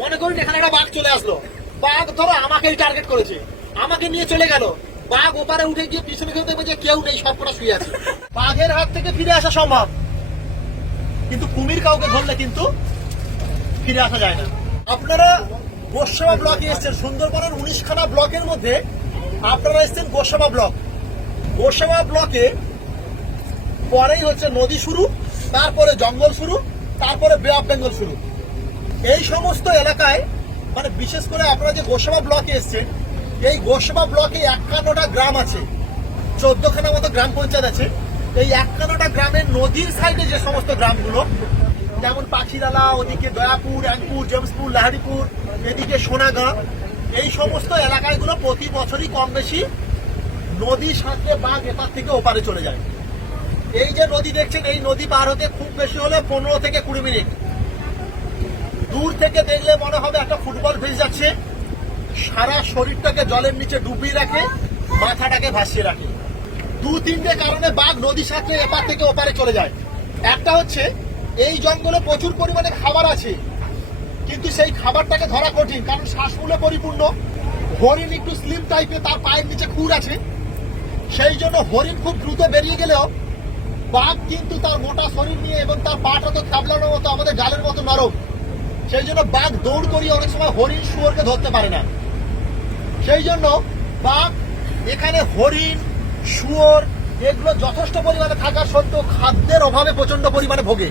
মনে করুন এখানে একটা বাঘ চলে আসলো। বাঘ ধরো আমাকেই টার্গেট করেছে। আমাকে নিয়ে চলে গেল। বাঘ ওপারে উঠে গিয়ে পিছনে কেউ দেখবে যে কেউ নেই, সবকটা শুয়ে আছে। বাঘের হাত থেকে ফিরে আসা সম্ভব। কিন্তু কুমির কাউকে ধরলে কিন্তু ফিরে আসা যায় না। আপনারা গোস্বামা ব্লকে এসেছেন, সুন্দরবনের উনিশখানা ব্লকের মধ্যে আপনারা এসেছেন গোস্বামা ব্লক। গোস্বামা ব্লকে পরেই হচ্ছে নদী শুরু, তারপরে জঙ্গল শুরু, তারপরে বে অফ বেঙ্গল শুরু। এই সমস্ত এলাকায় মানে বিশেষ করে আপনারা যে গোসাবা ব্লকে এসছেন, এই গোসাবা ব্লকে একান্নটা গ্রাম আছে, চোদ্দখানা মতো গ্রাম পঞ্চায়েত আছে। এই একান্নটা গ্রামের নদীর সাইডে যে সমস্ত গ্রামগুলো, যেমন পাখিরালা, ওদিকে দয়াপুর, অ্যাংপুর, জেমসপুর, লাহারিপুর, এদিকে সোনাগাঁ, এই সমস্ত এলাকাগুলো প্রতি বছরই কম বেশি নদী সাঁতরে বাঘ এপার থেকে ওপারে চলে যায়। এই যে নদী দেখছেন, এই নদী পার হতে খুব বেশি হলে পনেরো থেকে কুড়ি মিনিট। থেকে দেখলে মনে হবে একটা ফুটবল ভেসে যাচ্ছে। সারা শরীরটাকে জলের নিচে ডুবিয়ে রাখে, মাথাটাকে ভাসিয়ে রাখে। দু তিনটে কারণে বাঘ নদী সাঁতরে এপার থেকে ওপারে চলে যায়। একটা হচ্ছে, এই জঙ্গলে প্রচুর পরিমাণে খাবার আছে, কিন্তু সেই খাবারটাকে ধরা কঠিন, কারণ শ্বাসমূলে পরিপূর্ণ। হরিণ একটু স্লিম টাইপের তার পায়ের নিচে খুর আছে। সেই জন্য হরিণ খুব দ্রুত বেরিয়ে গেলেও বাঘ কিন্তু তার মোটা শরীর নিয়ে এবং তার পাটা তো খাবলানোর মতো, আমাদের গালের মতো নরম। সেই জন্য বাঘ দৌড় করিয়ে অনেক সময় হরিণ শুয়োরকে ধরতে পারে না। সেই জন্য বাঘ এখানে হরিণ, শুয়োর এগুলো যথেষ্ট পরিমাণে থাকার সত্ত্বেও খাদ্যের অভাবে প্রচণ্ড পরিমাণে ভোগে।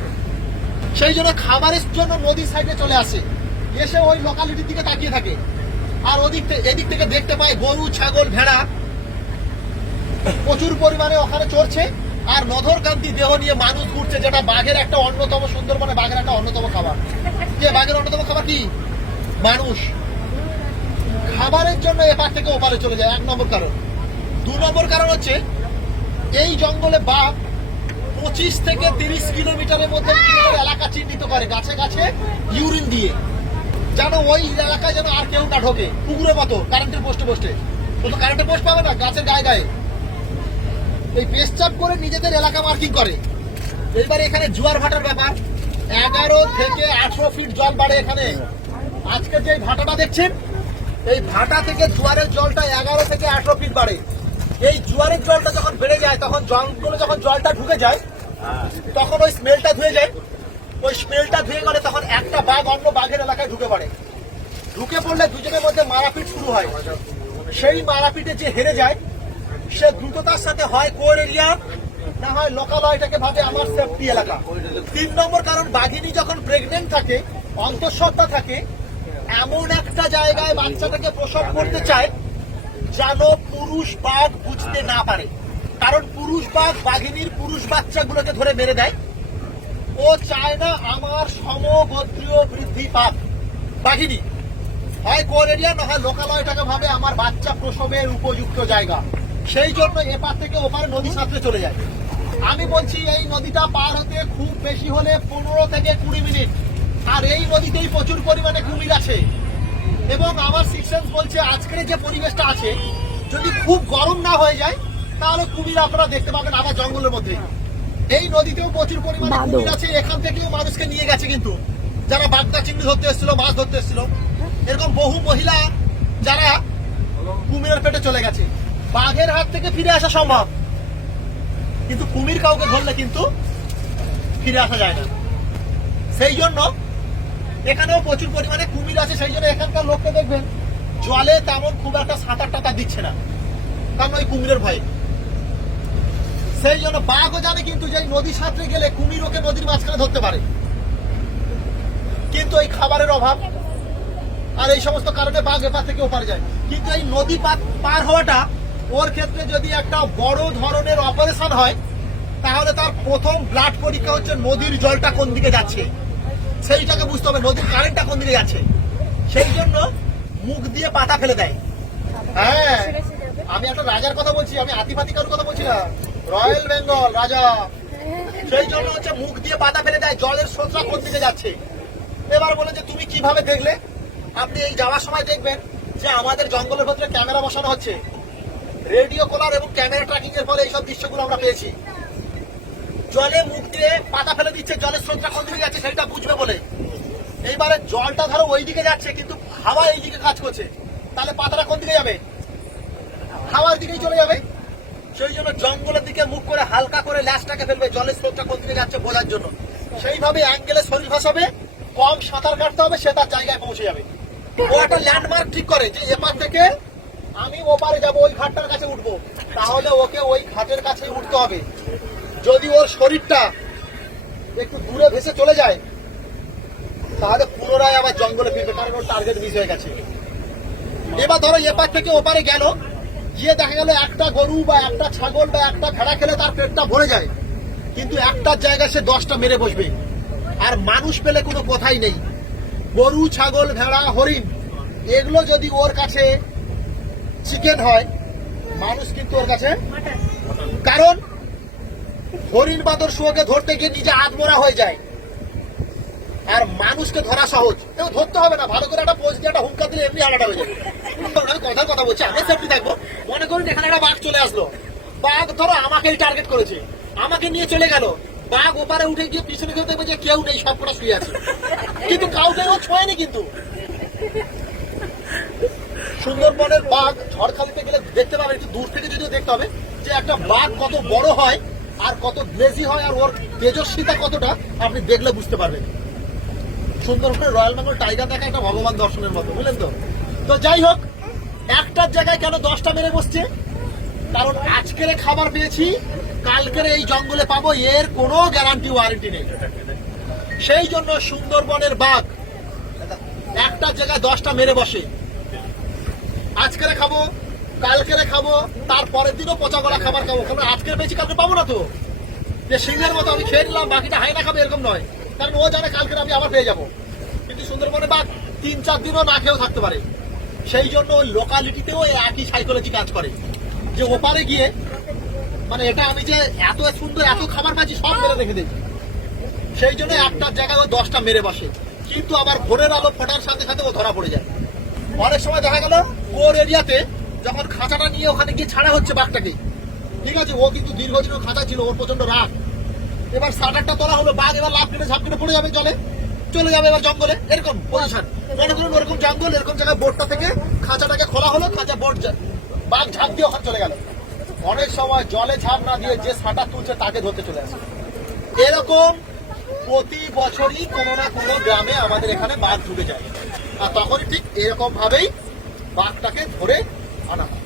সেই জন্য খাবারের জন্য নদীর সাইডে চলে আসে। এসে ওই লোকালিটির দিকে তাকিয়ে থাকে। আর ওদিক থেকে, এদিক থেকে দেখতে পায় গরু, ছাগল, ভেড়া। প্রচুর পরিমাণে ওখানে চড়ছে। আর নধরকান্তি দেহ নিয়ে মানুষ ঘুরছে, যেটা বাঘের একটা অন্যতম সুন্দরবনে বাঘের একটা অন্যতম খাবার। যে বাঘের অন্যতম খাবার কি? মানুষ। খাবারের জন্য এপার থেকে ওপারে চলে যায়, এক নম্বর কারণ। দু নম্বর কারণ হচ্ছে, এই জঙ্গলে বাঘ পঁচিশ থেকে তিরিশ কিলোমিটারের মধ্যে এলাকা চিহ্নিত করে, গাছে গাছে ইউরিন দিয়ে। যেন ওই এলাকায় যেন আর কেউ না ঢোকে পুকুরের মতো কারেন্টের পোস্টে পোস্টে তো কারেন্টের পোস্ট পাবে না, গাছের গায়ে গায়ে। এই পেশচাপ করে নিজেদের এলাকা মার্কিং করে। এইবার এখানে জোয়ার ভাটার ব্যাপার। এগারো থেকে আঠারো ফিট জল বাড়ে এখানে। আজকে যে ভাটাটা দেখছেন, এই ভাটা থেকে জোয়ারের জলটা এগারো থেকে আঠারো ফিট বাড়ে। এই জোয়ারের জলটা যখন বেড়ে যায়, তখন জঙ্গলে যখন জলটা ঢুকে যায়, তখন ওই স্মেলটা ধুয়ে যায়। ওই স্মেলটা ধুয়ে গেলে তখন একটা বাঘ অন্য বাঘের এলাকায় ঢুকে পড়ে। ঢুকে পড়লে দুজনের মধ্যে মারাপিট শুরু হয়। সেই মারাপিটে যে হেরে যায় সে দ্রুততার সাথে হয় কোর এরিয়া, না হয় লোকালয়টাকে ভাবে আমার সেফটি এলাকা। তিন নম্বর কারণ, বাঘিনী যখন প্রেগনেন্ট থাকে, অন্তঃসত্ত্বা থাকে, এমন একটা জায়গায় বাচ্চাটাকে প্রসব করতে চায় যেন পুরুষ বাঘ বুঝতে না পারে। কারণ পুরুষ বাঘ বাঘিনীর পুরুষ বাচ্চাগুলোকে ধরে মেরে দেয়। ও চায় না আমার সমগোত্রীয় বৃদ্ধি পাক। বাঘিনী, হয় কোর এরিয়া, না হয় লোকালয়টাকে ভাবে আমার বাচ্চা প্রসবের উপযুক্ত জায়গা। সেই জন্য এপার থেকে ওপারে নদী সাঁতরে চলে যায়। আমি বলছি এই নদীটা পার হতে খুব বেশি হলে পনেরো থেকে কুড়ি মিনিট। আর এই নদীতেই প্রচুর পরিমাণে কুমির আছে। এবং আমার সিক্সেন্স বলছে আজকের যে পরিবেশটা আছে যদি খুব গরম না হয়ে যায় তাহলে কুমির আপনারা দেখতে পাবেন আবার জঙ্গলের মধ্যে। এই নদীতেও প্রচুর পরিমাণে। কুমির আছে এখান থেকেও মানুষকে নিয়ে গেছে কিন্তু। যারা বাগদা চিংড়ি ধরতে এসেছিল মাছ ধরতে এসেছিল এরকম বহু মহিলা যারা কুমিরের পেটে চলে গেছে। বাঘের হাত থেকে ফিরে আসা সম্ভব। কিন্তু কুমির কাউকে ধরলে কিন্তু ফিরে আসা যায় না। সেই জন্য এখানেও প্রচুর পরিমাণে কুমির আছে, সেই জন্য এখানকার লোককে দেখবেন জলে তেমন খুব একটা সাঁতার টাতার দিচ্ছে না, কারণ ওই কুমিরের ভয়ে। সেই জন্য বাঘও জানে কিন্তু যে নদী সাঁতরে গেলে কুমির ওকে নদীর মাঝখানে ধরতে পারে। কিন্তু এই খাবারের অভাব আর এই সমস্ত কারণে বাঘ এপার থেকে ওপার যায়। কিন্তু এই নদী পার হওয়াটা ওর ক্ষেত্রে যদি একটা বড় ধরনের অপারেশন হয়, তাহলে তার প্রথম ব্লাড পরীক্ষা হচ্ছে নদীর জলটা কোন দিকে যাচ্ছে? সেইটাকে বুঝতে হবে, নদীর কারেন্টটা কোন দিকে যাচ্ছে? সেই জন্য মুখ দিয়ে পাতা ফেলে দেয়। হ্যাঁ আমি একটা রাজার কথা বলছি, আমি হাতিপাতি কারোর কথা বলছি না রয়্যাল বেঙ্গল, রাজা। সেই জন্য হচ্ছে মুখ দিয়ে পাতা ফেলে দেয়, জলের স্রোতটা কোন দিকে যাচ্ছে? এবার বলে যে, তুমি কীভাবে দেখলে? আপনি এই যাওয়ার সময় দেখবেন যে, আমাদের জঙ্গলের ভেতরে ক্যামেরা বসানো হচ্ছে। রেডিও কলার এবং ক্যামেরা ট্র্যাকিং এর ফলে এইসব দৃশ্যগুলো আমরা পেয়েছি। জলে মুখ দিয়ে পাতা ফেলে দিচ্ছে, জলের স্রোতটা কোন দিকে যাচ্ছে সেটা বুঝবে বলে। এইবারে জলটা ধরো ওই দিকে যাচ্ছে, কিন্তু হাওয়া এইদিকে কাজ করছে। তাহলে পাতাটা কোন দিকে যাবে? হাওয়ার দিকেই চলে যাবে। সেই জন্য জঙ্গলের দিকে মুখ করে হালকা করে ল্যাসটাকে ফেলবে, জলের স্রোতটা কোন দিকে যাচ্ছে বোঝার জন্য। সেইভাবে অ্যাঙ্গেলে শরীর ভাসাবে, কম সাঁতার কাটতে হবে, সে তার জায়গায় পৌঁছে যাবে। ও একটা ল্যান্ডমার্ক ঠিক করে যে এপার থেকে আমি ওপারে যাব, ওই ঘাটটার কাছে উঠবো। তাহলে ওকে ওই ঘাটের কাছে উঠতে হবে। যদি ওর শরীরটা একটু দূরে ভেসে চলে যায়, তাহলে পুনরায় আবার জঙ্গলে ফিরবে, কারণ ওর টার্গেট মিস হয়ে গেছে। এবার ধরো এপার থেকে ওপারে গেল, গিয়ে দেখা গেল একটা গরু বা একটা ছাগল বা একটা ভেড়া খেলে তার পেটটা ভরে যায়। কিন্তু একটার জায়গায় সে দশটা মেরে বসবে। আর মানুষ পেলে কোনো কথাই নেই। গরু, ছাগল, ভেড়া, হরিণ, এগুলো যদি ওর কাছে চিকেন হয়, মানুষ কিন্তু ওর কাছে কারণ হরিণ বাদর শুয়োকে ধরতে গিয়ে নিজে আধমরা হয়ে যায়। আর মানুষকে ধরা সহজ। কেউ ধরতে হবে না, ভালো করে একটা পোজ দিয়ে একটা হুঙ্কা দিলে এমনি আলাদা হয়ে যাবে। আমি কথার কথা বলছি আমরা সেফটি থাকব। মনে করুন এখানে একটা বাঘ চলে আসলো। বাঘ ধরো আমাকেই টার্গেট করেছে। আমাকে নিয়ে চলে গেল। বাঘ ওপারে উঠে গিয়ে পিছনে কেউ দেখবে যে কেউ নেই, সবকটা শুয়ে আছে। কিন্তু কাউকে ও ছোঁয়নি কিন্তু। সুন্দরবনের বাঘ ঝড়খালিতে গেলে দেখতে পাবে, একটু দূর থেকে যদিও দেখতে হবে, যে একটা বাঘ কত বড় হয় আর কত লেজি হয় আর ওর তেজস্বিতা কতটা, আপনি দেখলে বুঝতে পারবেন। সুন্দরবনের রয়্যাল বেঙ্গল টাইগার দেখা একটা ভগবান দর্শনের মতো, বুঝলেন তো? তো যাই হোক, একটার জায়গায় কেন দশটা মেরে বসছে? কারণ আজকের খাবার পেয়েছি, কালকের এই জঙ্গলে পাবো, এর কোনো গ্যারান্টি ওয়ারেন্টি নেই। সেই জন্য সুন্দরবনের বাঘ একটা জায়গায় দশটা মেরে বসে। আজকের খাব, কালকেরে খাব, তারপরের দিনও পচা গলা খাবার খাব। কারণ আজকের বেশি, কালকে পাবো না তো। যে সিংহের মতো আমি খেয়ে নিলাম, বাকিটা হাই না খাব এরকম নয়। কারণ ও জানে কালকে আমি আবার পেয়ে যাব। কিন্তু সুন্দরবনে বাঘ তিন চার দিনও না খেয়েও থাকতে পারে। সেই জন্য ওই লোকালিটিতেও একই সাইকোলজি কাজ করে। যে ওপারে গিয়ে মানে এটা আমি যে এত সুন্দর এত খাবার পাচ্ছি, সব মেরে রেখে দিই। সেই জন্য একটার জায়গায় ও দশটা মেরে বসে। কিন্তু আবার ভোরের আলো ফোটার সাথে সাথে ও ধরা পড়ে যায়। অনেক সময় দেখা গেল, ওর এরিয়াতে যখন খাঁচাটা নিয়ে ওখানে গিয়ে ছাড়া হচ্ছে বাঘটাকে, ঠিক আছে, ও কিন্তু দীর্ঘদিনের খাঁচা ছিল, ওর প্রচণ্ড রাগ। এবার সাটারটা তোলা হলো, বাঘ এবার লাভ কেটে ঝাপ কেটে পড়ে যাবে জলে, চলে যাবে এবার জঙ্গলে, এরকম পজিশন মনে করুন ওরকম জঙ্গল, এরকম জায়গায় বোটটা থেকে খাঁচাটাকে খোলা হলো, খাঁচা বোট বাঘ ঝাঁপ দিয়ে ওখানে চলে গেল। অনেক সময় জলে ঝাঁপ না দিয়ে যে সাঁটার তুলছে তাকে ধরতে চলে আসে। এরকম প্রতি বছরই কোনো না কোনো গ্রামে আমাদের এখানে বাঘ ঢুকে যায়। আর তখনই ঠিক এরকম ভাবেই বাঘটাকে ধরে আনা হয়।